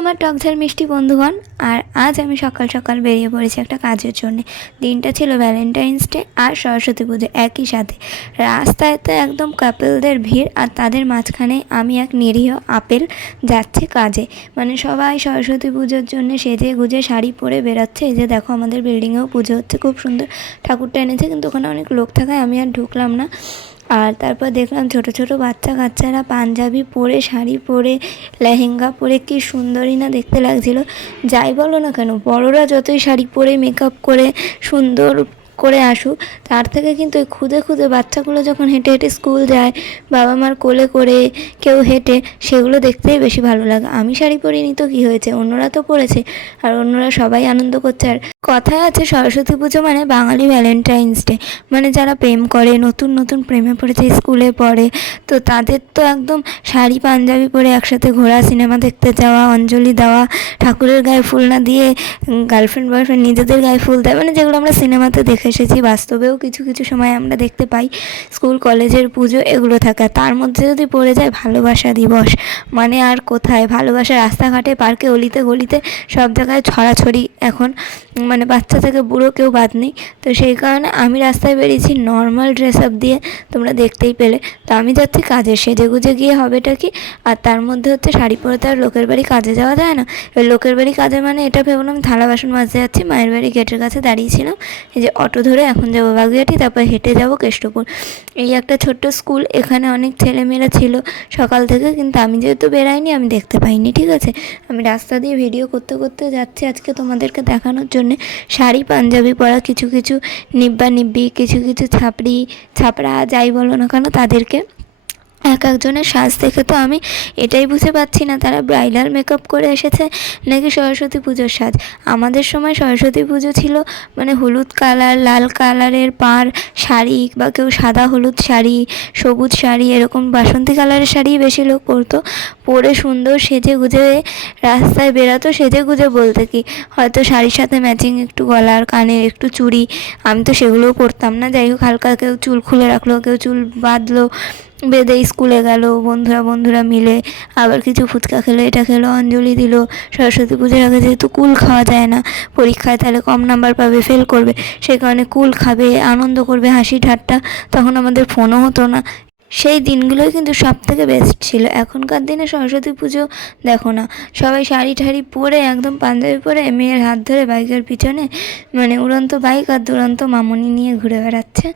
আমার টকঝাল মিষ্টি বন্ধুগণ, আর আজ আমি সকাল সকাল বেরিয়ে পড়েছি একটা কাজের জন্য। দিনটা ছিল ভ্যালেন্টাইন্স ডে আর সরস্বতী পুজো একই সাথে। রাস্তায় তো একদম কাপেলদের ভিড়, আর তাদের মাঝখানে আমি এক নিরীহ আপেল যাচ্ছে কাজে। মানে সবাই সরস্বতী পুজোর জন্য সেজে গুজে শাড়ি পরে বেরোচ্ছে। এই যে দেখো আমাদের বিল্ডিংয়েও পুজো হচ্ছে, খুব সুন্দর। ঠাকুরটা এনেছে, কিন্তু ওখানে অনেক লোক থাকায় আমি আর ঢুকলাম না। আর তারপর দেখলাম ছোট ছোট বাচ্চা কাচ্চারা পাঞ্জাবি পরে, শাড়ি পরে, লেহেঙ্গা পরে, কি সুন্দরই না দেখতে লাগছিল। যাই বলো না কেন, বড়রা যতই শাড়ি পরে মেকআপ করে, সুন্দর করে আসুক তার থেকে কিন্তু ওই খুদে খুদে বাচ্চাগুলো যখন হেঁটে হেঁটে স্কুল যায় বাবা মার কোলে করে কেউ হেঁটে, সেগুলো দেখতেই বেশি ভালো লাগে। আমি শাড়ি পরিনি তো কী হয়েছে? অন্যরা তো পরেছে, আর অন্যরা সবাই আনন্দ করছে। আর কথায় আছে সরস্বতী পুজো মানে বাঙালি ভ্যালেন্টাইন্স ডে মানে যারা প্রেম করে, নতুন নতুন প্রেমে পড়েছে, স্কুলে পড়ে, তো তাদের তো একদম শাড়ি, পাঞ্জাবি পরে একসাথে ঘোরা, সিনেমা দেখতে যাওয়া, অঞ্জলি দেওয়া, ঠাকুরের গায়ে ফুল না দিয়ে গার্লফ্রেন্ড বয়ফ্রেন্ড নিজেদের গায়ে ফুল দেয় মানে যেগুলো আমরা সিনেমাতে দেখে। এসেছি, বাস্তবেও কিছু কিছু সময় আমরা দেখতে পাই স্কুল, কলেজের পুজো এগুলো থাকে। তার মধ্যে যদি পড়ে যায় ভালোবাসা দিবস মানে আর কোথায়? ভালোবাসা রাস্তাঘাটে, পার্কে, অলিতে, গলিতে সব জায়গায় ছড়াছড়ি এখন। মানে বাচ্চা থেকে বুড়ো কেউ বাদ নেই। তো সেই কারণে আমি রাস্তায় বেরিয়েছি নর্মাল ড্রেস আপ দিয়ে, তোমরা দেখতেই পেলে। তো আমি যাচ্ছি কাজে সেজে গুজে গিয়ে হবেটা কি? আর তার মধ্যে হচ্ছে শাড়ি পরে তো আর লোকের বাড়ি কাজে যাওয়া যায় না। লোকের বাড়ি কাজে মানে এটা ভেবেলাম থালা বাসন মাজতে যাচ্ছি, মায়ের বাড়ি গেটের কাছে দাঁড়িয়েছিলাম এই যে অটো ধরে এখন যাব বাগুয়াটি, তারপর হেঁটে যাব কেষ্টপুর। এই একটা ছোট্ট স্কুল, এখানে অনেক ছেলেমেয়েরা ছিল সকাল থেকে, কিন্তু আমি যেহেতু বেরাইনি আমি দেখতে পাইনি, ঠিক আছে? আমি রাস্তা দিয়ে ভিডিও করতে করতে যাচ্ছি আজকে তোমাদেরকে দেখানোর জন্যে। শাড়ি, পাঞ্জাবি পরা কিছু কিছু নিব্বা নিব্বি, কিছু কিছু ছাপড়ি, ছাপড়া, যাই বলো না কেন, তাদেরকে এক একজনের সাজ দেখে তো আমি এটাই বুঝতে পারছি না। তারা ব্রাইডাল মেকআপ করে এসেছে নাকি সরস্বতী পুজোর সাজ? আমাদের সময় সরস্বতী পুজো ছিল মানে হলুদ কালার, লাল কালারের পাড়, শাড়ি বা কেউ সাদা হলুদ শাড়ি, সবুজ শাড়ি, এরকম বাসন্তী কালারের শাড়ি বেশি লোক পরতো। পরে সুন্দর সেজে গুজে রাস্তায় বেরাতো সেজে গুজে বলতে কি? হয়তো শাড়ির সাথে ম্যাচিং একটু গলার কানের একটু চুড়ি, আমি তো সেগুলোও পরতাম না। যাই হোক, হালকা কেউ চুল খুলে রাখল, কেউ চুল বাঁধলো বেঁধে স্কুলে গেল, বন্ধুরা বন্ধুরা মিলে আবার কিছু ফুচকা খেলো, এটা খেলো, অঞ্জলি দিল, সরস্বতী পুজোর আগে যেহেতু কুল খাওয়া যায় না, পরীক্ষায় তাহলে কম নাম্বার পাবে ফেল করবে, সে কারণে কুল খাবে, আনন্দ করবে, হাসি ঠাট্টা, তখন আমাদের ফোনও হতো না। সেই দিনগুলোই কিন্তু সব থেকে বেস্ট ছিল। এখনকার দিনে সরস্বতী পুজো দেখো না। সবাই শাড়ি ঠাড়ি পরে, একদম পাঞ্জাবি পরে, মেয়ের হাত ধরে বাইকের পিছনে মানে উড়ন্ত বাইক আর দুরন্ত মামনি নিয়ে ঘুরে বেড়াচ্ছে।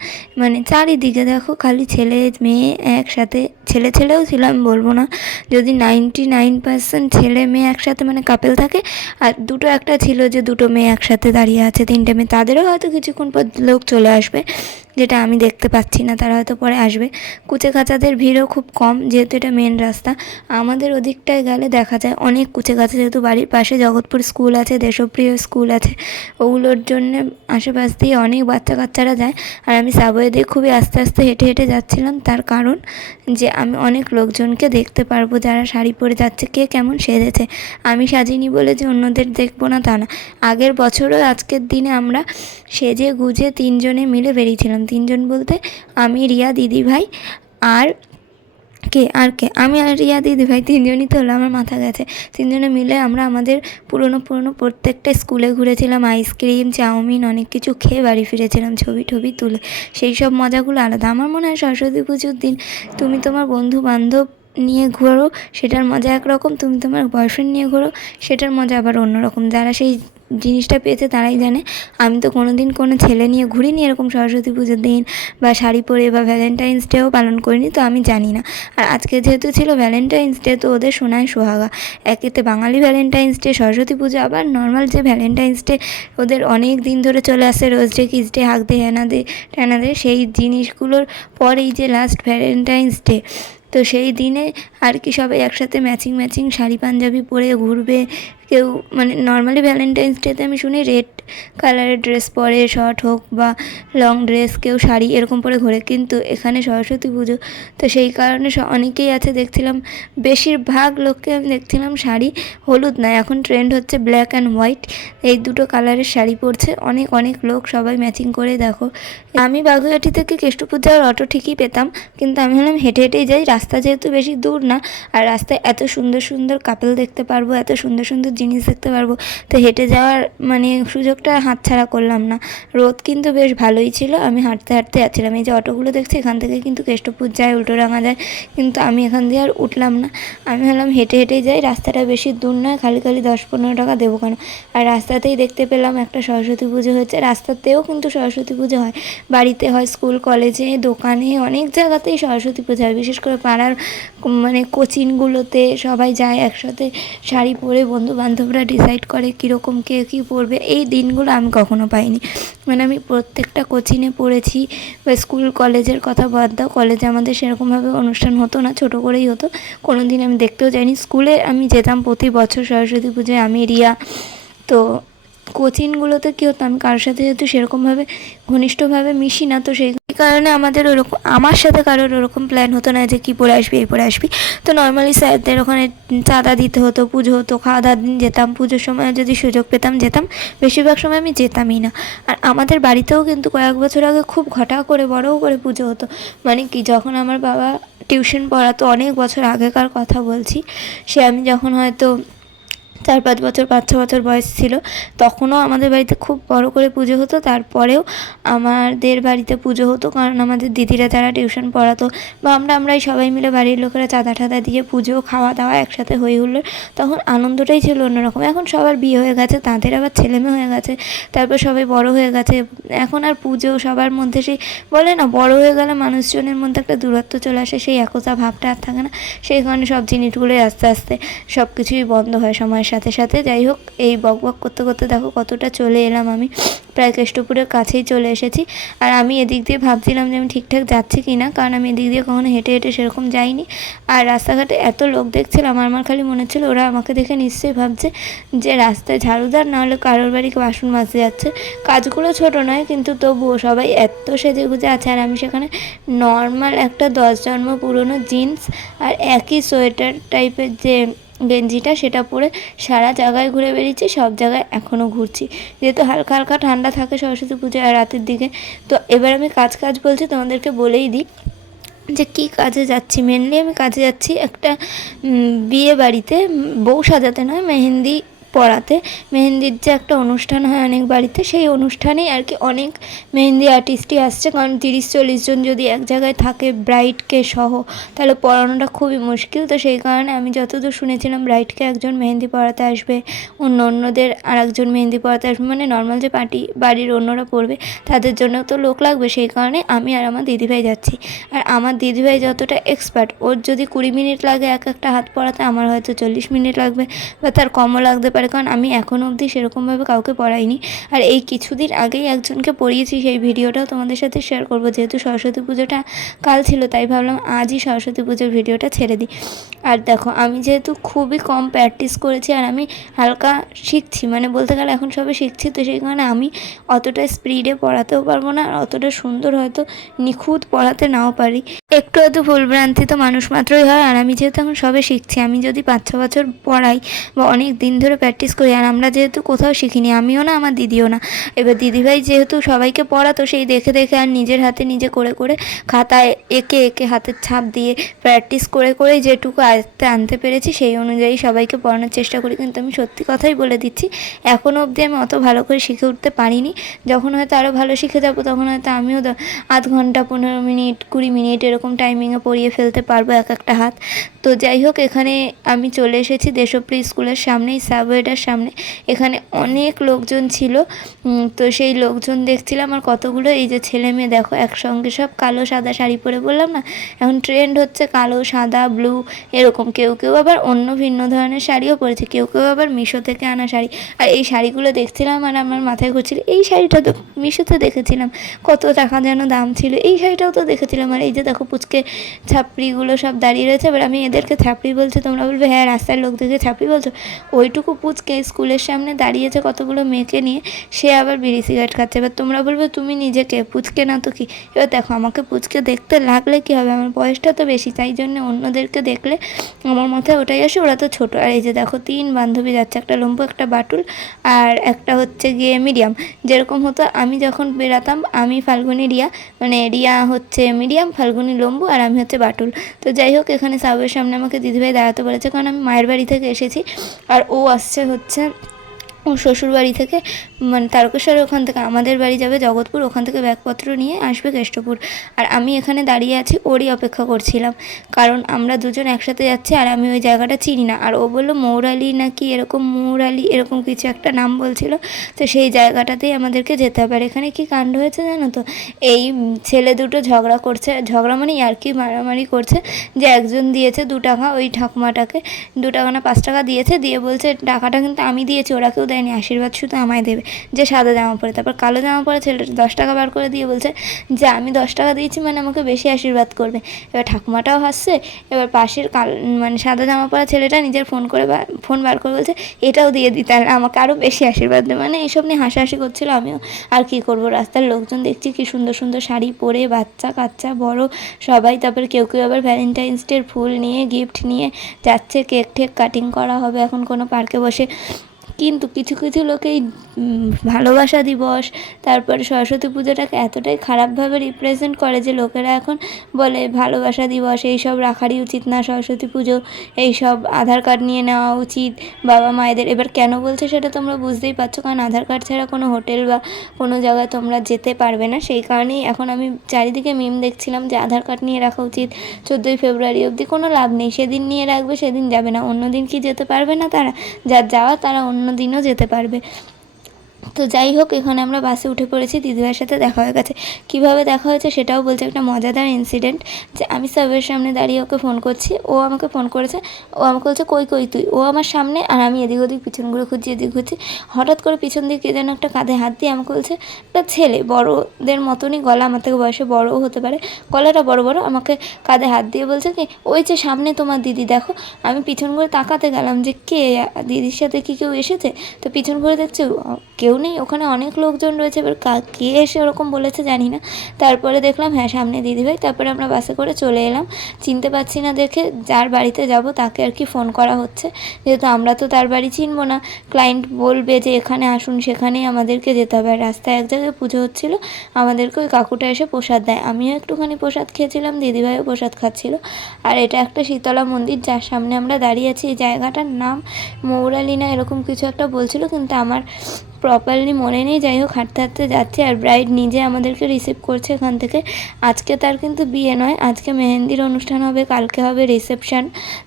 মানে চারিদিকে দেখো খালি ছেলে, মেয়ে একসাথে ছেলে ছেলেও ছিল, আমি বলব না। যদি নাইনটি নাইন পার্সেন্ট ছেলে মেয়ে একসাথে মানে কাপেল থাকে, আর দুটো একটা ছিল যে দুটো মেয়ে একসাথে দাঁড়িয়ে আছে তিনটে মেয়ে, তাদেরও হয়তো কিছুক্ষণ পর লোক চলে আসবে, যেটা আমি দেখতে পাচ্ছি না, তারা হয়তো পরে আসবে। কুচে কাচাদের ভিড়ও খুব কম, যেহেতু এটা মেন রাস্তা। আমাদের ওদিকটায় গেলে দেখা যায় অনেক কুচে কাচা যেহেতু বাড়ির পাশে জগৎপুর স্কুল আছে, দেশপ্রিয় স্কুল আছে, ওগুলোর জন্য আশেপাশ দিয়ে অনেক বাচ্চা কাচ্চারা যায়। আর আমি সাবওয়ে দিয়ে খুবই আস্তে আস্তে হেঁটে হেঁটে যাচ্ছিলাম, তার কারণ যে আমি অনেক লোকজনকে দেখতে পারব, যারা শাড়ি পরে যাচ্ছে, কে কেমন সেজেছে। আমি সাজিনি বলে যে অন্যদের দেখব না তা না। আগের বছরও আজকের দিনে আমরা সেজে গুজে তিনজনে মিলে বেরিয়েছিলাম। তিনজন বলতে আমি, রিয়া দিদি ভাই আর কে? আর কে? আমি আর রিয়া দিদি ভাই তিনজনই তো হলো, আমার মাথা গেছে। তিনজনে মিলে আমরা আমাদের পুরনো পুরনো প্রত্যেকটা স্কুলে ঘুরেছিলাম আইসক্রিম চাউমিন, অনেক কিছু খেয়ে বাড়ি ফিরেছিলাম, ছবি টবি তুলে। সেই সব মজাগুলো আলাদা। আমার মনে হয় সরস্বতী পুজোর দিন তুমি তোমার বন্ধু বান্ধব নিয়ে ঘোরো, সেটার মজা একরকম, তুমি তোমার বয়ফ্রেন্ড নিয়ে ঘোরো, সেটার মজা আবার অন্যরকম। যারা সেই জিনিসটা পেয়েছে তারাই জানে। আমি তো কোনো দিন কোনো ছেলে নিয়ে ঘুরিনি এরকম সরস্বতী পুজোর দিন বা শাড়ি পরে বা ভ্যালেন্টাইন্স ডেও পালন করিনি, তো আমি জানি না। আর আজকে যেহেতু ছিল ভ্যালেন্টাইন্স ডে তো ওদের সোনায় সোহাগা। একেতে বাঙালি ভ্যালেন্টাইন্স ডে সরস্বতী পুজো, আবার নর্মাল যে ভ্যালেন্টাইন্স ডে ওদের অনেক দিন ধরে চলে আসে রোজ ডে, কিস ডে, হাক দে হ্যানা দে ট্যানা দে সেই জিনিসগুলোর পর এই যে লাস্ট ভ্যালেন্টাইন্স ডে তো সেই দিনে আর কি সবাই একসাথে ম্যাচিং ম্যাচিং শাড়ি, পাঞ্জাবি পরে ঘুরবে কেউ মানে নর্মালি ভ্যালেন্টাইন্স ডেতে আমি শুনি রেড কালারের ড্রেস পরে শর্ট হোক বা লং ড্রেস কেউ শাড়ি এরকম পরে ঘোরে। কিন্তু এখানে সরস্বতী পুজো, তো সেই কারণে অনেকেই আছে, দেখছিলাম বেশিরভাগ লোককে আমি দেখছিলাম শাড়ি হলুদ না। এখন ট্রেন্ড হচ্ছে ব্ল্যাক অ্যান্ড হোয়াইট এই দুটো কালারের শাড়ি পরছে। অনেক অনেক লোক সবাই ম্যাচিং করে, দেখো। আমি বাগুইয়াটি থেকে কেষ্টপুর যাওয়ার অটো ঠিকই পেতাম, কিন্তু আমি ভাবলাম হেঁটে, হেঁটেই যাই। রাস্তা যেহেতু বেশি দূর না, আর রাস্তায় এত সুন্দর সুন্দর কাপেল দেখতে পারব, এত সুন্দর সুন্দর জিনিস দেখতে পারব। তো হেঁটে যাওয়ার মানে সুযোগটা হাতছাড়া করলাম না। রোদ কিন্তু বেশ ভালোই ছিল, আমি হাঁটতে হাঁটতে যাচ্ছিলাম। এই যে অটোগুলো দেখছি, এখান থেকে কিন্তু কেষ্টপুর যায় উল্টোডাঙা যায়, কিন্তু আমি এখান দিয়ে আর উঠলাম না। আমি ভাবলাম হেঁটে হেঁটেই যাই, রাস্তাটা বেশি দূর নয়, খালি খালি দশ পনেরো টাকা দেবো কেন? আর রাস্তাতেই দেখতে পেলাম একটা সরস্বতী পুজো হচ্ছে রাস্তাতেও কিন্তু সরস্বতী পুজো হয়। বাড়িতে হয়, স্কুল, কলেজে, দোকানে, অনেক জায়গাতেই সরস্বতী পুজো হয়। বিশেষ করে পাড়ার মানে কোচিনগুলোতে সবাই যায়, একসাথে শাড়ি পরে বন্ধু বান্ধবরা ডিসাইড করে কীরকম কে কী পড়বে, এই দিনগুলো আমি কখনো পাইনি। মানে আমি প্রত্যেকটা কোচিনে পড়েছি, বা স্কুল কলেজের কথা বাদ দাও কলেজে আমাদের সেরকমভাবে অনুষ্ঠান হতো না, ছোটো করেই হতো। কোনো দিন আমি দেখতেও যাইনি। স্কুলে আমি যেতাম প্রতি বছর সরস্বতী পুজোয়, আমি, রিয়া। তো কোচিনগুলোতে কী হতো, আমি কারোর সাথে যেহেতু সেরকমভাবে ঘনিষ্ঠভাবে মিশি না, তো সেই কারণে আমাদের ওরকম, আমার সাথে কারোর ওরকম প্ল্যান হতো না যে কী পরে আসবি, এই পরে আসবি। তো নর্মালি স্যারদের ওখানে চাঁদা দিতে হতো, পুজো হতো, খাওয়া দাওয়ার দিন যেতাম, পুজোর সময় যদি সুযোগ পেতাম যেতাম, বেশিরভাগ সময় আমি যেতামই না। আর আমাদের বাড়িতেও কিন্তু কয়েক বছর আগে খুব ঘটা করে, বড়ও করে পুজো হতো। মানে কি, যখন আমার বাবা টিউশন পড়াতো, অনেক বছর আগেকার কথা বলছি, সে আমি যখন হয়তো চার পাঁচ বছর, পাঁচ ছ বছর বয়স ছিল। তখনও আমাদের বাড়িতে খুব বড় করে পুজো হতো। তারপরেও আমাদের বাড়িতে পুজো হতো, কারণ আমাদের দিদিরা যারা টিউশন পড়াতো বা আমরা, আমরাই সবাই মিলে বাড়ির লোকেরা চাঁদা টাদা দিয়ে পুজো, খাওয়া দাওয়া একসাথে হই হুল্লোড় তখন আনন্দটাই ছিল অন্যরকম। এখন সবার বিয়ে হয়ে গেছে, তাদের আবার ছেলেমেয়ে হয়ে গেছে, তারপর সবাই বড় হয়ে গেছে। এখন আর পুজো সবার মধ্যে সেই, বলে না, বড় হয়ে গেলে মানুষজনের মধ্যে একটা দূরত্ব চলে আসে, সেই একতা ভাবটা আর থাকে না। সেই কারণে সব জিনিসগুলোই আস্তে আস্তে সব কিছুই বন্ধ হয় সময়ের সাথে সাথে যাই হোক, এই বক বক করতে করতে দেখো কতটা চলে এলাম আমি। প্রায় কেষ্টপুরের কাছেই চলে এসেছি। আর আমি এদিক দিয়ে ভাবছিলাম যে আমি ঠিকঠাক যাচ্ছি কি না কারণ আমি এদিক দিয়ে কখনো হেঁটে হেঁটে সেরকম যাইনি। আর রাস্তাঘাটে এত লোক দেখছিলাম, আমার খালি মনে হচ্ছিল ওরা আমাকে দেখে নিশ্চয়ই ভাবছে যে রাস্তায় ঝাড়ুদার, না হলে কারোর বাড়ি বাসন মাজতে যাচ্ছে। কাজগুলো ছোট নয়, কিন্তু তবুও সবাই এত সেজে গুজে আছে। আর আমি সেখানে নর্মাল একটা দশ জন্ম পুরনো জিন্স আর একই সোয়েটার টাইপের যে গেঞ্জিটা সেটা পরে সারা জায়গায় ঘুরে বেরিয়েছি সব জায়গায় এখনও ঘুরছি। যেহেতু হালকা হালকা ঠান্ডা থাকে সরস্বতী পুজো আর রাতের দিকে, তো এবার আমি কাজ কাজ বলছি, তোমাদেরকে বলেই দিই যে কি কাজে যাচ্ছি। মেনলি আমি কাজে যাচ্ছি একটা বিয়ে বাড়িতে বউ সাজাতে নয়, মেহেন্দি পড়াতে। মেহেন্দির যে একটা অনুষ্ঠান হয় অনেক বাড়িতে, সেই অনুষ্ঠানেই আর কি অনেক মেহেন্দি আর্টিস্টই আসছে। কারণ তিরিশ, চল্লিশ জন যদি এক জায়গায় থাকে ব্রাইডকে সহ, তাহলে পড়ানোটা খুবই মুশকিল। তো সেই কারণে আমি যতদূর শুনেছিলাম ব্রাইডকে একজন মেহেন্দি পড়াতে আসবে, অন্য অন্যদের আর একজন মেহেন্দি পড়াতে আসবে। মানে নর্মাল যে পার্টি, বাড়ির অন্যরা পড়বে, তাদের জন্য তো লোক লাগবে। সেই কারণে আমি আর আমার দিদিভাই যাচ্ছি। আর আমার দিদিভাই যতটা এক্সপার্ট ওর যদি কুড়ি মিনিট লাগে এক একটা হাত পড়াতে, আমার হয়তো চল্লিশ মিনিট লাগবে বা তার কমও লাগতে পারে, কারণ আমি এখনও অবধি সেরকমভাবে কাউকে পড়াইনি। আর এই কিছুদিন আগেই একজনকে পড়িয়েছি, সেই ভিডিওটাও তোমাদের সাথে শেয়ার করব। যেহেতু সরস্বতী পুজোটা কাল ছিল, তাই ভাবলাম আজই সরস্বতী পুজোর ভিডিওটা ছেড়ে দিই। আর দেখো, আমি যেহেতু খুবই কম প্র্যাকটিস করেছি আর আমি হালকা শিখছি মানে বলতে গেলে এখন সবে শিখছি, তো সেই কারণে আমি অতটা স্পিডে পড়াতেও পারব না, আর অতটা সুন্দর হয়তো নিখুঁত পড়াতে নাও পারি। একটু হয়তো ভুলভ্রান্তি তো মানুষ মাত্রই হয়, আর আমি যেহেতু এখন সবে শিখছি, আমি যদি পাঁচ ছ বছর পড়াই বা অনেক দিন ধরে প্র্যাকটিস করি, আর আমরা যেহেতু কোথাও শিখিনি, আমিও না, আমার দিদিও না, এবার দিদিভাই যেহেতু সবাইকে পড়াতো, সেই দেখে দেখে আর নিজের হাতে নিজে করে করে খাতায় এঁকে এঁকে হাতের ছাপ দিয়ে প্র্যাকটিস করে করে যেটুকু আয়ত্তে আনতে পেরেছি, সেই অনুযায়ী সবাইকে পড়ানোর চেষ্টা করি। কিন্তু আমি সত্যি কথাই বলে দিচ্ছি এখনও অবধি আমি অত ভালো করে শিখে উঠতে পারিনি। যখন হয়তো আরও ভালো শিখে যাব, তখন হয়তো আমিও আধ ঘণ্টা, পনেরো মিনিট, কুড়ি মিনিট এরকম টাইমিংয়ে পড়িয়ে ফেলতে পারব এক একটা হাত। তো যাই হোক, এখানে আমি চলে এসেছি দেশপ্রিয় স্কুলের সামনেই সাবওয়েটার সামনে। এখানে অনেক লোকজন ছিল। তো সেই লোকজন দেখছিলাম আর কতগুলো, এই যে ছেলে মেয়ে দেখো, একসঙ্গে সব কালো সাদা শাড়ি পরে বললাম না? এখন ট্রেন্ড হচ্ছে কালো, সাদা ব্লু এরকম। কেউ কেউ আবার অন্য ভিন্ন ধরনের শাড়িও পরেছে। কেউ কেউ আবার মিশো থেকে আনা শাড়ি। আর এই শাড়িগুলো দেখছিলাম আর আমার মাথায় ঘুরছিল, এই শাড়িটা তো মিশোতে দেখেছিলাম। কত টাকা যেন দাম ছিল। এই শাড়িটাও তো দেখেছিলাম। আর এই যে দেখো পুচকে ছাপড়িগুলো সব দাঁড়িয়ে রয়েছে। এবার আমি এদেরকে ছাপড়ি বলছি, তোমরা বলবে হ্যাঁ রাস্তার লোক দেখে ছাপড়ি বলছো? ওইটুকু পুচকে স্কুলের সামনে দাঁড়িয়েছে কতগুলো মেয়েকে নিয়ে। সে আবার বিড়ি সিগারেট খাচ্ছে। এবার তোমরা বলবে, তুমি নিজেকে পুচকে না তো কি? এবার দেখো, আমাকে পুচকে দেখতে লাগলে কি হবে? আমার বয়সটা তো বেশি, তাই জন্য অন্যদেরকে দেখলে আমার মাথায় ওটাই আসে, ওরা তো ছোটো। আর এই যে দেখো, তিন বান্ধবী যাচ্ছে, একটা লম্বু, একটা বাটুল, আর একটা হচ্ছে গিয়ে মিডিয়াম। যেরকম হতো, আমি যখন বেরাতাম আমি ফাল্গুনি রিয়া মানে রিয়া হচ্ছে মিডিয়াম, ফাল্গুনি লম্বু, আর আমি হচ্ছে বাটুল। তো যাই হোক, এখানে সাবের সামনে আমাকে দিদিভাই দাঁড়াতে বলেছে, কারণ আমি মায়ের বাড়ি থেকে এসেছি, আর ও আসছে হচ্ছে শ্বশুর বাড়ি থেকে মানে তারকেশ্বরের ওখান থেকে আমাদের বাড়ি যাবে জগৎপুর, ওখান থেকে ব্যাগপত্র নিয়ে আসবে কেষ্টপুর। আর আমি এখানে দাঁড়িয়ে আছি, ওরই অপেক্ষা করছিলাম। কারণ আমরা দুজন একসাথে যাচ্ছি আর আমি ওই জায়গাটা চিনি না। আর ও বলল মৌরালি নাকি এরকম মৌরালি এরকম কিছু একটা নাম বলছিল। তো সেই জায়গাটাতেই আমাদেরকে যেতে হবে। আর এখানে কি কাণ্ড হয়েছে জানো তো? এই ছেলে দুটো ঝগড়া করছে, ঝগড়া মানে আর কি মারামারি করছে। যে একজন দিয়েছে দু টাকা ওই ঠাকুমাটাকে, দু টাকা না পাঁচ টাকা দিয়েছে, দিয়ে বলছে, টাকাটা কিন্তু আমি দিয়েছি, ওরা কেউ দেয়নি আশীর্বাদ শুধু আমায় দেবে। যে সাদা জামা পরে, তারপর কালো জামা পরে ছেলেটা দশ টাকা বার করে দিয়ে বলছে, যে আমি দশ টাকা দিয়েছি মানে আমাকে বেশি আশীর্বাদ করবে। এবার ঠাকুমাটাও হাসছে, এবার পাশের কাল মানে সাদা জামা পরা ছেলেটা নিজের ফোন করে ফোন বার করে বলছে, এটাও দিয়ে দিতে আর আমাকে আরও বেশি আশীর্বাদ দেবে মানে এইসব নিয়ে হাসাহাসি করছিল আমিও। আর কি করব, রাস্তার লোকজন দেখছি কি সুন্দর সুন্দর শাড়ি পরে, বাচ্চা কাচ্চা, বড়, সবাই, তারপর কেউ কেউ আবার ভ্যালেন্টাইন্স ডের ফুল নিয়ে গিফট নিয়ে যাচ্ছে, কেক ঠেক কাটিং করা হবে, এখন কোনো পার্কে বসে কিন্তু কিছু কিছু লোকেই ভালোবাসা দিবস, তারপরে সরস্বতী পুজোটাকে এতটাই খারাপভাবে রিপ্রেজেন্ট করে যে লোকেরা এখন বলে ভালোবাসা দিবস এইসব রাখারই উচিত না সরস্বতী পুজো এইসব আধার কার্ড নিয়ে নেওয়া উচিত, বাবা মায়েদের, এবার কেন বলছে সেটা তোমরা বুঝতেই পারছ, কারণ আধার কার্ড ছাড়া কোনো হোটেল বা কোনো জায়গায় তোমরা যেতে পারবে না, সেই কারণেই এখন আমি চারিদিকে মিম দেখছিলাম যে আধার কার্ড নিয়ে রাখা উচিত, চোদ্দোই ফেব্রুয়ারি অবধি কোনো লাভ নেই, সেদিন নিয়ে রাখবে, সেদিন যাবে না অন্য দিন কি যেতে পারবে না তারা, যার যাওয়া তারা অন্য দিনও যেতে পারবে তো যাই হোক এখানে আমরা বাসে উঠে পড়েছি দিদিভাইয়ের সাথে দেখা হয়ে গেছে। কীভাবে দেখা হয়েছে সেটাও বলছে একটা মজাদার ইনসিডেন্ট যে আমি সাবের সামনে দাঁড়িয়ে ওকে ফোন করছি ও আমাকে ফোন করেছে ও আমাকে বলছে কই কই তুই? ও আমার সামনে আর আমি এদিক ওদিক পিছন ঘুরে খুঁজছি এদিক খুঁজছি হঠাৎ করে পিছন দিকে কে যেন একটা কাঁধে হাত দিয়ে আমাকে বলছে একটা ছেলে বড়দের মতনই গলা আমার থেকে বয়সে বড়ও হতে পারে গলাটা বড় বড় আমাকে কাঁধে হাত দিয়ে বলছে কি ওই যে সামনে তোমার দিদি দেখো আমি পিছন ঘুরে তাকাতে গেলাম যে কে দিদির সাথে কি কেউ এসেছে? তো পিছন ঘুরে দেখছে ও, কেউ নেই, ওখানে অনেক লোকজন রয়েছে, এবার কা- এসে ওরকম বলেছে জানি না। তারপরে দেখলাম হ্যাঁ সামনে দিদিভাই, তারপরে আমরা বাসে করে চলে এলাম। চিনতে পারছি না দেখে যার বাড়িতে যাব, তাকে আর কি ফোন করা হচ্ছে। যেহেতু আমরা তো তার বাড়ি চিনবো না ক্লায়েন্ট বলবে যে এখানে আসুন, সেখানেই আমাদেরকে যেতে হবে। আর রাস্তায় এক জায়গায় পুজো হচ্ছিল আমাদেরকে ওই কাকুটা এসে প্রসাদ দেয়। আমিও একটুখানি প্রসাদ খেয়েছিলাম, দিদিভাইও প্রসাদ খাচ্ছিল। আর এটা একটা শীতলা মন্দির, যার সামনে আমরা দাঁড়িয়ে আছি। এই জায়গাটার নাম মৌরালিনা এরকম কিছু একটা বলছিল, কিন্তু আমার প্রপারলি মনে নেই, যাই হোক, হাঁটতে হাঁটতে যাচ্ছি আর ব্রাইড নিজে আমাদেরকে রিসিভ করছে এখান থেকে। আজকে তার কিন্তু বিয়ে নয়, আজকে মেহেন্দির অনুষ্ঠান হবে, কালকে হবে রিসেপশান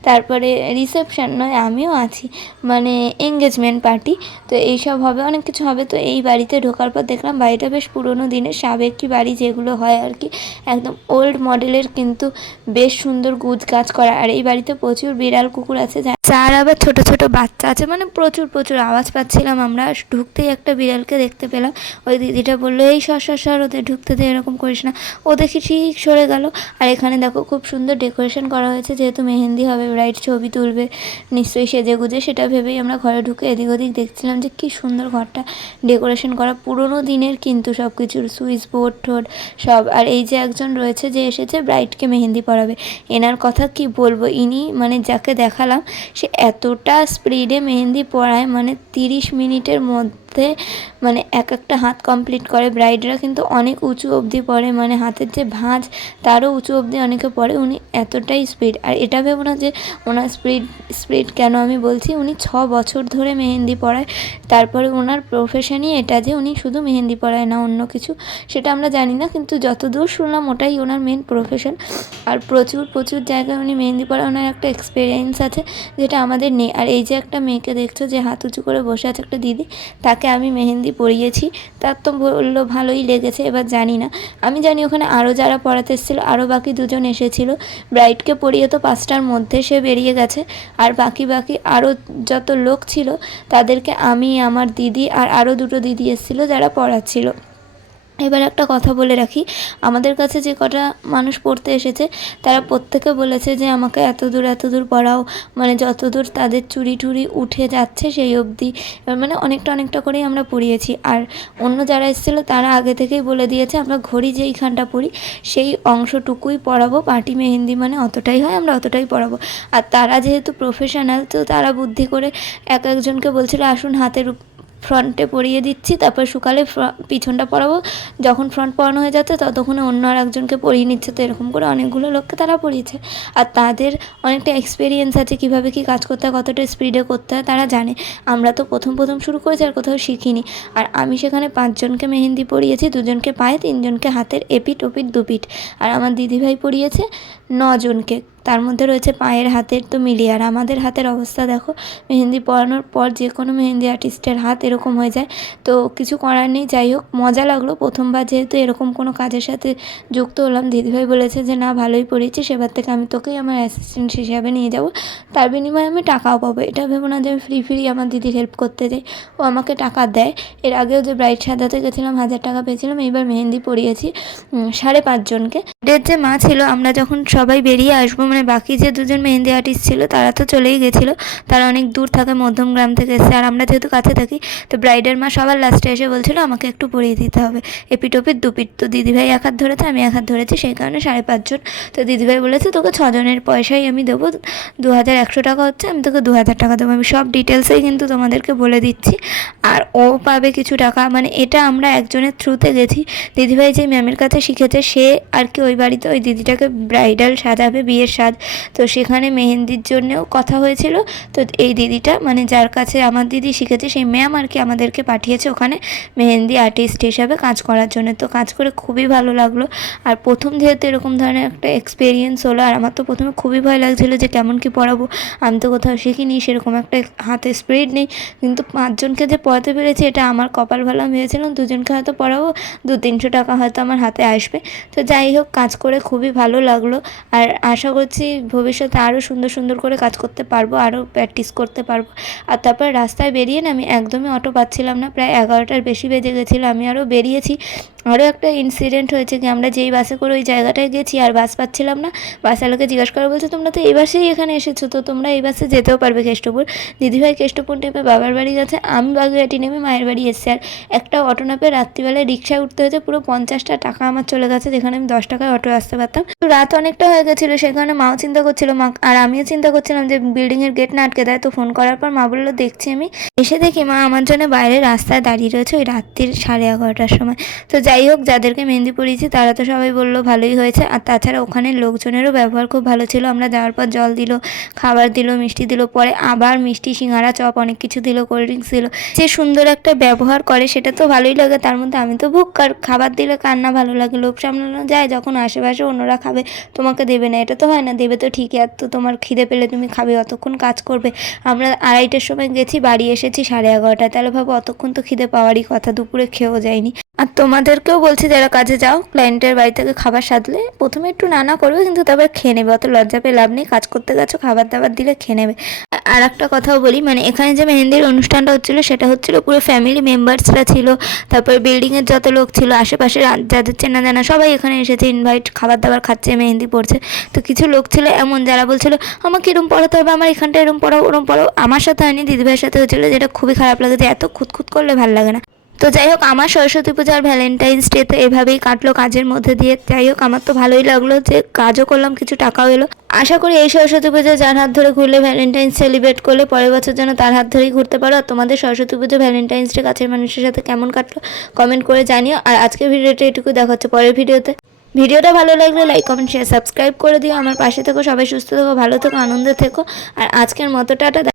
তারপরে রিসেপশান নয়, আমিও আছি মানে এঙ্গেজমেন্ট পার্টি তো এইসব হবে, অনেক কিছু হবে। তো এই বাড়িতে ঢোকার পর দেখলাম বাড়িটা বেশ পুরনো দিনের, সাবেকি বাড়ি যেগুলো হয় আর কি। একদম ওল্ড মডেলের কিন্তু বেশ সুন্দর গুজ গাছ করা। আর এই বাড়িতে প্রচুর বিড়াল কুকুর আছে যার আবার ছোট ছোট বাচ্চা আছে মানে প্রচুর প্রচুর আওয়াজ পাচ্ছিলাম আমরা ঢুকতেই একটা বিড়ালকে দেখতে পেলাম। ওই দিদিটা বলল, এই সর সর সর, ওদের ঢুকতে দে, এরকম করিস না। ও দেখি ঠিক সরে গেল। আর এখানে দেখো, খুব সুন্দর ডেকোরেশন করা হয়েছে, যেহেতু মেহেন্দি হবে, ব্রাইট ছবি তুলবে, নিশ্চয়ই সেজে গুজে, সেটা ভেবেই আমরা ঘরে ঢুকে এদিক ওদিক দেখছিলাম যে কি সুন্দর ঘরটা। ডেকোরেশন করা পুরোনো দিনের কিন্তু সব কিছুর সুইচ বোর্ড টোড সব। আর এই যে একজন রয়েছে যে এসেছে, ব্রাইটকে মেহেন্দি পরাবে। এনার কথা কি বলব? ইনি মানে যাকে দেখালাম, সে এতটা স্পিডে মেহেন্দি পড়ায় মানে তিরিশ মিনিটের মধ্যে মানে এক একটা হাত কমপ্লিট করে। ব্রাইডরা কিন্তু অনেক উঁচু অবধি পড়ে মানে হাতের যে ভাঁজ, তারও উঁচু অবধি অনেকে পড়ে। উনি এতটাই স্পিড আর এটা ভেবো না যে ওনার স্পিড স্পিড কেন আমি বলছি, উনি ছ বছর ধরে মেহেন্দি পড়ায়। তারপরে ওনার প্রফেশনই এটা যে উনি শুধু মেহেন্দি পড়ায় না, অন্য কিছু, সেটা আমরা জানি না। কিন্তু যতদূর শুনলাম, ওটাই ওনার মেন প্রফেশন আর প্রচুর প্রচুর জায়গায় উনি মেহেন্দি পড়ায়। ওনার একটা এক্সপিরিয়েন্স আছে, যেটা আমাদের নেই আর এই যে একটা মেয়েকে দেখছ যে হাত উঁচু করে বসে আছে একটা দিদি, তাকে আমি মেহেন্দি পড়িয়েছি তার তো বলল, ভালোই লেগেছে, এবার জানি না। আমি জানি ওখানে আরও যারা পড়াতে এসেছিল আরও বাকি দুজন এসেছিল। ব্রাইটকে পড়িয়ে তো পাঁচটার মধ্যে সে বেরিয়ে গেছে। আর বাকি বাকি আরও যত লোক ছিল, তাদেরকে আমি, আমার দিদি আর আরও দুটো দিদি এসেছিল যারা পড়াচ্ছিল। এবার একটা কথা বলে রাখি। আমাদের কাছে যে কটা মানুষ পড়তে এসেছে, তারা প্রত্যেকে বলেছে যে, আমাকে এত দূর এত দূর পড়াও। মানে যত দূর তাদের চুরি টুরি উঠে যাচ্ছে সেই অবধি মানে অনেকটা অনেকটা করেই আমরা পড়িয়েছি। আর অন্য যারা এসেছিল, তারা আগে থেকেই বলে দিয়েছে, আমরা ঘড়ি যেইখানটা পড়ি, সেই অংশটুকুই পড়াবো। পার্টি মেহেন্দি মানে অতটাই হয়, আমরা অতটাই পড়াবো। আর তারা যেহেতু প্রফেশনাল তো তারা বুদ্ধি করে এক একজনকে বলছিল, আসুন হাতের ফ্রন্টে পরিয়ে দিচ্ছি, তারপর সকালে ফ্র- পিছনটা পরাবো। যখন ফ্রন্ট পরানো হয়ে যাচ্ছে, ততক্ষণে অন্য আর একজনকে পরিয়ে নিচ্ছে। তো এরকম করে অনেকগুলো লোককে তারা পরিয়েছে। আর তাদের অনেকটা এক্সপিরিয়েন্স আছে, কীভাবে কী কাজ করতে হয়, কতটা স্পিডে করতে হয়, তারা জানে। আমরা তো প্রথম প্রথম শুরু করেছি আর কোথাও শিখিনি। আর আমি সেখানে পাঁচজনকে মেহেন্দি পরিয়েছি, দুজনকে পায়ে, তিনজনকে হাতের এপিট ওপিট দুপিট আর আমার দিদিভাই পরিয়েছে নজনকে। তার মধ্যে রয়েছে পায়ের হাতের তো মিলিয়ে আর আমাদের হাতের অবস্থা দেখো মেহেন্দি পরানোর পর যে কোনো মেহেন্দি আর্টিস্টের হাত এরকম হয়ে যায়। তো কিছু করার নেই যাই হোক মজা লাগল। প্রথমবার যেহেতু এরকম কোনো কাজের সাথে যুক্ত হলাম দিদিভাই বলেছে যে না ভালোই পড়িয়েছি সেবার থেকে আমি তোকেই আমার অ্যাসিস্ট্যান্ট হিসাবে নিয়ে যাব। তার বিনিময়ে আমি টাকাও পাবো। এটা ভেবো না যে আমি ফ্রি ফ্রি আমার দিদির হেল্প করতে যাই। ও আমাকে টাকা দেয়। এর আগেও যে ব্রাইড সাজাতে গেছিলাম হাজার টাকা পেয়েছিলাম এইবার মেহেন্দি পরিয়েছি উম, সাড়ে পাঁচজনকে। এর যে মা ছিল আমরা যখন সবাই বেরিয়ে আসব। মানে বাকি যে দুজন মেহেন্দি আর্টিস্ট ছিল, তারা তো চলেই গেছিল। তারা অনেক দূর থাকে, মধ্যম গ্রাম থেকে এসে আর আমরা যেহেতু কাছে থাকি, তো ব্রাইডের মা সবার লাস্টে এসে বলছিল, আমাকে একটু পরিয়ে দিতে হবে। এপিটোপিট দুপিট। তো দিদিভাই এক হাত ধরেছে, আমি এক হাত ধরেছি, সেই কারণে সাড়ে পাঁচজন তো দিদিভাই বলেছে, তোকে ছজনের পয়সাই আমি দেবো। দু হাজার একশো টাকা হচ্ছে, আমি তোকে দু হাজার টাকা দেবো। আমি সব ডিটেলসেই কিন্তু তোমাদেরকে বলে দিচ্ছি। আর ও পাবে কিছু টাকা। মানে এটা আমরা একজনের থ্রুতে গেছি। দিদিভাই যে ম্যামের কাছে শিখেছে, সে আর কি ওই বাড়িতে ওই দিদিটাকে ব্রাইডাল সাজাবে বিয়ের সাজ তো সেখানে মেহেন্দির জন্যেও কথা হয়েছিল। তো এই দিদিটা মানে যার কাছে আমার দিদি শিখেছে, সেই ম্যাম আর কি আমাদেরকে পাঠিয়েছে ওখানে মেহেন্দি আর্টিস্ট হিসাবে কাজ করার জন্য। তো কাজ করে খুবই ভালো লাগল। আর প্রথম যেহেতু এরকম ধরনের একটা এক্সপিরিয়েন্স হলো, আর আমার তো প্রথমে খুবই ভয় লাগছিল যে কেমন কি পড়াবো। আমি তো কোথাও শিখিনি, সেরকম একটা হাতে স্পিড নেই। কিন্তু পাঁচজনকে যে পড়াতে পেরেছি, এটা আমার কপাল ভালো। ভেবেছিলাম দুজনকে হয়তো পড়াবো দু তিনশো টাকা হয়তো আমার হাতে আসবে। তো যাই হোক, কাজ করে খুবই ভালো লাগল। আর আশা করছি ভবিষ্যতে আরও সুন্দর সুন্দর করে কাজ করতে পারব আরও প্র্যাকটিস করতে পারব। আর তারপর রাস্তায় বেরিয়ে না আমি একদমই অটো পাচ্ছিলাম না, প্রায় এগারোটার বেশি বেজে গেছিল, আমি আরও বেরিয়েছি। আরও একটা ইনসিডেন্ট হয়েছে কি আমরা যেই বাসে করে ওই জায়গাটায় গেছি আর বাস পাচ্ছিলাম না বাসওয়ালাকে জিজ্ঞাসা করে বলছে, তোমরা তো এই বাসেই এখানে এসেছ, তো তোমরা এই বাসে যেতেও পারবে কেষ্টপুর। দিদিভাই কেষ্টপুর নেমে বাবার বাড়ি গেছে, আমি বাগুইয়াটি নেমে মায়ের বাড়ি এসেছি। আর একটা অটো নাপে রাত্রিবেলায় রিক্সায় উঠতে হয়েছে, পুরো পঞ্চাশটা টাকা আমার চলে গেছে, যেখানে আমি দশ টাকায় অটো আসতে পারতাম। তো রাত অনেকটা হয়ে গেছিল সেখানে মাও চিন্তা করছিল, মা, আর আমিও চিন্তা করছিলাম যে বিল্ডিংয়ের গেট না আটকে দেয়। তো ফোন করার পর মা বলল, দেখছি আমি। এসে দেখি মা আমার জন্য বাইরে রাস্তায় দাঁড়িয়ে রয়েছে, ওই রাত্রির সাড়ে এগারোটার সময়। তো যাই হোক, যাদেরকে মেহেন্দি পরিয়েছি, তারা তো সবাই বলল, ভালোই হয়েছে। আর তাছাড়া ওখানে লোকজনেরও ব্যবহার খুব ভালো ছিল। আমরা যাওয়ার পর জল দিল, খাবার দিল, মিষ্টি দিল, পরে আবার মিষ্টি, সিঙ্গারা, চপ, অনেক কিছু দিল কোল্ড ড্রিঙ্কস দিল। যে সুন্দর একটা ব্যবহার করে, সেটা তো ভালোই লাগে। তার মধ্যে আমি তো কার খাবার দিলে কার না ভালো লাগে? লোভ সামলানো যায়। যখন আশেপাশে অন্যরা খাবে তোমাকে দেবে না, এটা তো হয় না, দেবে তো ঠিকই, আর তো তোমার খিদে পেলে তুমি খাবে, অতক্ষণ কাজ করবে। আমরা আড়াইটার সময় গেছি, বাড়ি এসেছি সাড়ে এগারোটায়, তাহলে ভাবো অতক্ষণ তো খিদে পাওয়ারই কথা, দুপুরে খেয়েও যায়নি আর তোমাদেরকেও বলছি, যারা কাজে যাও ক্লায়েন্টের বাড়ি থেকে খাবার সাধলে প্রথমে একটু নানা করবে, কিন্তু তারপর খেয়ে নেবে। অত লজ্জা পেয়ে লাভ নেই, কাজ করতে গেছো, খাবার দাবার দিলে খেয়ে নেবে। আর একটা কথাও বলি মানে এখানে যে মেহেন্দির অনুষ্ঠানটা হচ্ছিল, সেটা হচ্ছিল পুরো ফ্যামিলি মেম্বার্সরা ছিল, তারপর বিল্ডিংয়ের যত লোক ছিল আশেপাশে যাদের চেনা জানা সবাই এখানে এসেছে ইনভাইট খাবার দাবার খাচ্ছে, মেহেন্দি পড়ছে তো কিছু লোক ছিল এমন যারা বলছিল, আমাকে এরম পড়াতে হবে, আমার এখানটা এরম পড়াও, ওরম পড়াও। আমার সাথে হয়নি, দিদিভাইয়ের সাথে হয়েছিল, যেটা খুবই খারাপ লাগে, যে এত খুঁতখুত করলে ভালো লাগে না। তো যাই হোক, আমার সরস্বতী পূজা আর ভ্যালেন্টাইন্স ডে তো এভাবেই কাটলো কাজের মধ্যে দিয়ে। যাই হোক, আমার তো ভালোই লাগল যে কাজও করলাম, কিছু টাকাও এলো। আশা করি এই সরস্বতী পুজো যার হাত ধরে ঘুরলে ভ্যালেন্টাইন্স সেলিব্রেট করলে পরের বছর যেন তার হাত ধরেই ঘুরতে পারো। আর তোমাদের সরস্বতী পুজো ভ্যালেন্টাইন্স ডে কাছের মানুষের সাথে কেমন কাটলো কমেন্ট করে জানিও। আর আজকের ভিডিওটা এটুকু দেখা হচ্ছে পরের ভিডিওতে। ভিডিওটা ভালো লাগলে লাইক কমেন্ট শেয়ার সাবস্ক্রাইব করে দিও। আমার পাশে থেকো, সবাই সুস্থ থেকো, ভালো থেকো, আনন্দে থেকো। আর আজকের মতো, টাটা।